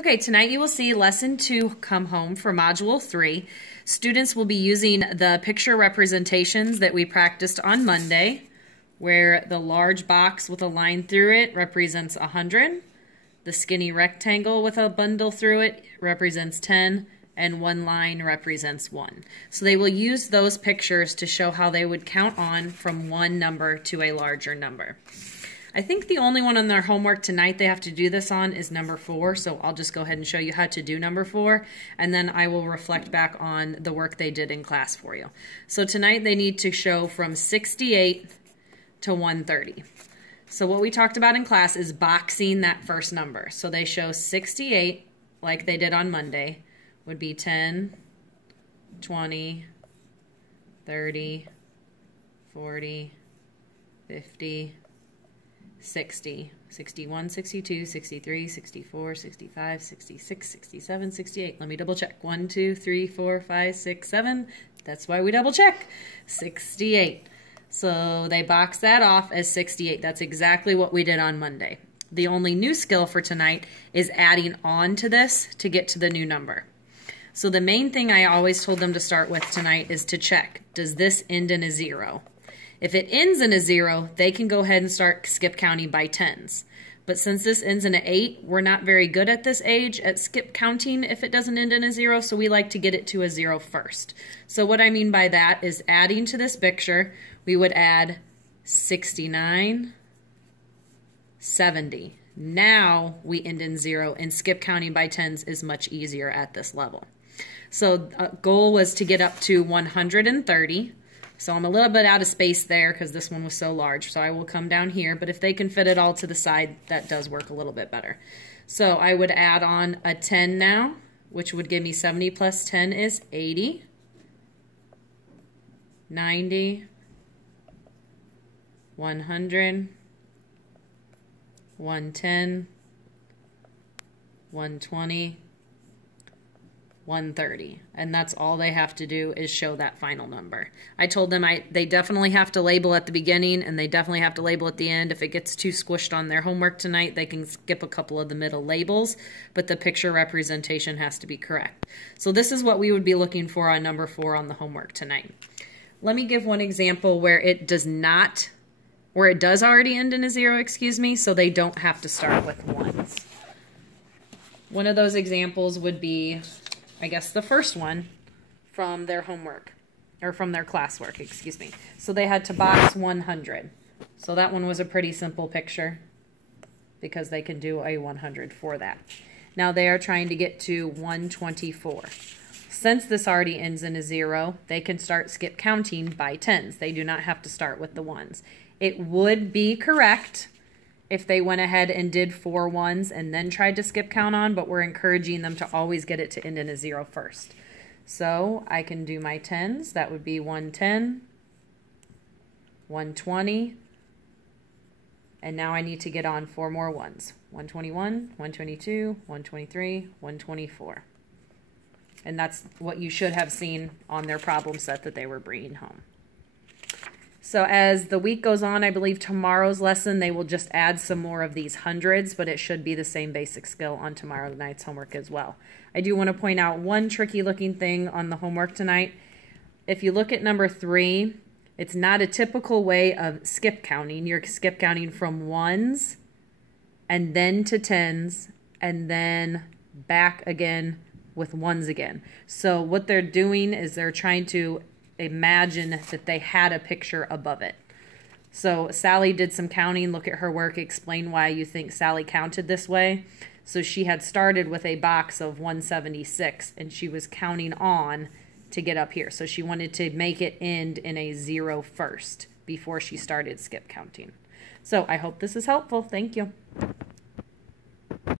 Okay, tonight you will see Lesson 2 come home for Module 3. Students will be using the picture representations that we practiced on Monday, where the large box with a line through it represents 100, the skinny rectangle with a bundle through it represents 10, and one line represents 1. So they will use those pictures to show how they would count on from one number to a larger number. I think the only one on their homework tonight they have to do this on is number 4, so I'll just go ahead and show you how to do number 4, and then I will reflect back on the work they did in class for you. So tonight they need to show from 68 to 130. So what we talked about in class is boxing that first number. So they show 68, like they did on Monday, would be 10, 20, 30, 40, 50, 60, 61, 62, 63, 64, 65, 66, 67, 68. Let me double check. 1, 2, 3, 4, 5, 6, 7. That's why we double check. 68. So they box that off as 68. That's exactly what we did on Monday. The only new skill for tonight is adding on to this to get to the new number. So the main thing I always told them to start with tonight is to check, does this end in a 0? If it ends in a 0, they can go ahead and start skip counting by tens. But since this ends in an 8, we're not very good at this age at skip counting if it doesn't end in a 0, so we like to get it to a 0 first. So what I mean by that is adding to this picture, we would add 69, 70. Now we end in 0, and skip counting by tens is much easier at this level. So goal was to get up to 130. So I'm a little bit out of space there because this one was so large. So I will come down here, but if they can fit it all to the side, that does work a little bit better. So I would add on a 10 now, which would give me 70 plus 10 is 80, 90, 100, 110, 120, 130, and that's all they have to do is show that final number. I told them they definitely have to label at the beginning and they definitely have to label at the end. If it gets too squished on their homework tonight, they can skip a couple of the middle labels, but the picture representation has to be correct. So this is what we would be looking for on number 4 on the homework tonight. Let me give one example where it does not, where it does already end in a 0, excuse me, so they don't have to start with ones. One of those examples would be, I guess, the first one from their homework, or from their classwork, excuse me. So they had to box 100. So that one was a pretty simple picture because they can do a 100 for that. Now they are trying to get to 124. Since this already ends in a 0, they can start skip counting by tens. They do not have to start with the ones. It would be correct if they went ahead and did 4 ones and then tried to skip count on, but we're encouraging them to always get it to end in a 0 first. So I can do my tens. That would be 110, 120, and now I need to get on 4 more ones. 121, 122, 123, 124. And that's what you should have seen on their problem set that they were bringing home. So as the week goes on, I believe tomorrow's lesson, they will just add some more of these hundreds, but it should be the same basic skill on tomorrow night's homework as well. I do want to point out one tricky looking thing on the homework tonight. If you look at number 3, it's not a typical way of skip counting. You're skip counting from ones and then to tens and then back again with ones again. So what they're doing is they're trying to imagine that they had a picture above it. So Sally did some counting. Look at her work. Explain why you think Sally counted this way. So she had started with a box of 176 and she was counting on to get up here. So she wanted to make it end in a 0 first before she started skip counting. So I hope this is helpful. Thank you.